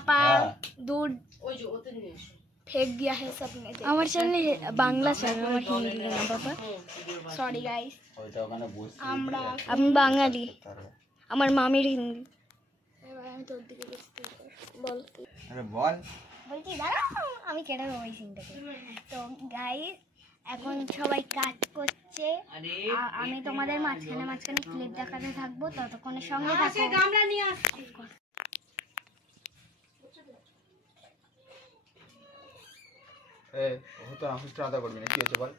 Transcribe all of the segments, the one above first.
पापा दूध फेंक दिया है सबने। हमारे चैनल बांग्ला चैनल, हमारे हिंदी ना पापा, सॉरी गाइस। আমরা আমি বাঙালি, আমার মামির হিন্দি। এবার আমি তোর দিকে দেখতে বল কি? আরে বল। বলছি দাঁড়াও, আমি কেটে দেবো এই সিনটাকে। তো গাইস এখন সবাই কাজ করছে, আমি তোমাদের মাঝখানে মাঝখানে ক্লিপ দেখাতে থাকবো, ততক্ষণের সঙ্গে থাকো। গামলা নিয়ে আসছি। এই ও তো আফিসটা আদা করবি না, কি হয়েছে বল?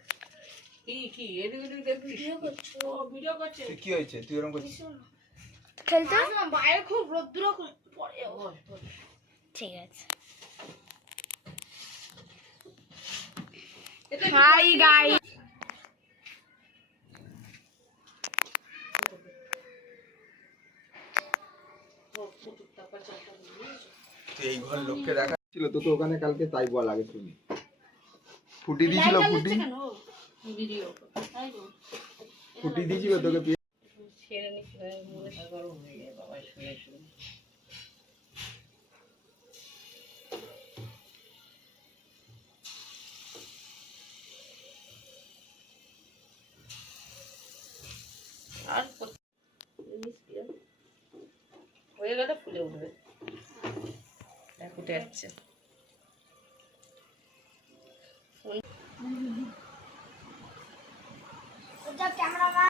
কি এদিকে দেখছিস? ভিডিও করছে। কি হয়েছে তুই এরকম করছিস? খেলতে না বাইরে খুব রোদ্দুর পড়ে। ঠিক আছে। হাই গাইস, তুই এই ঘর লোককে দেখাচ্ছিল তো, তো ওখানে কালকে তাই বল আগে শুনি। ফুটি দিয়েছিল, ফুটি ভিডিও ফুটি দিয়েছিল তোকে। ছেড়ে নিতে হয়, মনে গরম হয়ে যায় বাবা শুনে শুনে। আর হয়ে গেলে ফুলে উঠবে, ফুটে যাচ্ছে।